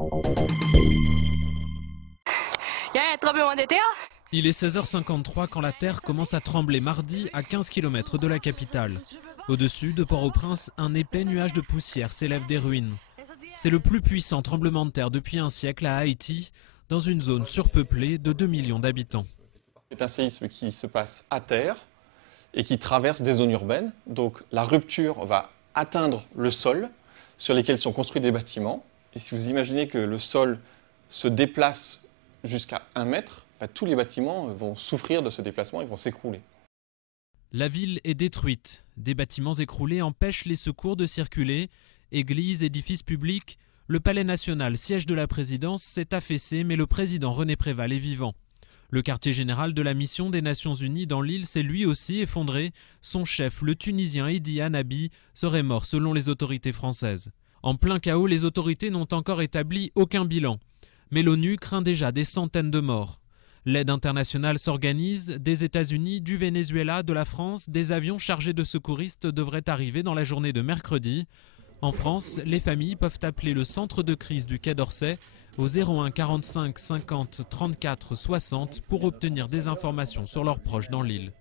Il y a un tremblement de terre. Il est 16h53 quand la terre commence à trembler mardi à 15 km de la capitale. Au-dessus de Port-au-Prince, un épais nuage de poussière s'élève des ruines. C'est le plus puissant tremblement de terre depuis un siècle à Haïti, dans une zone surpeuplée de 2 millions d'habitants. C'est un séisme qui se passe à terre et qui traverse des zones urbaines. Donc la rupture va atteindre le sol sur lequel sont construits des bâtiments. Et si vous imaginez que le sol se déplace jusqu'à 1 mètre, tous les bâtiments vont souffrir de ce déplacement, ils vont s'écrouler. La ville est détruite. Des bâtiments écroulés empêchent les secours de circuler. Églises, édifices publics, le palais national, siège de la présidence, s'est affaissé, mais le président René Préval est vivant. Le quartier général de la mission des Nations Unies dans l'île s'est lui aussi effondré. Son chef, le Tunisien Idi Hanabi, serait mort selon les autorités françaises. En plein chaos, les autorités n'ont encore établi aucun bilan. Mais l'ONU craint déjà des centaines de morts. L'aide internationale s'organise, des États-Unis, du Venezuela, de la France, des avions chargés de secouristes devraient arriver dans la journée de mercredi. En France, les familles peuvent appeler le centre de crise du Quai d'Orsay au 01 45 50 34 60 pour obtenir des informations sur leurs proches dans l'île.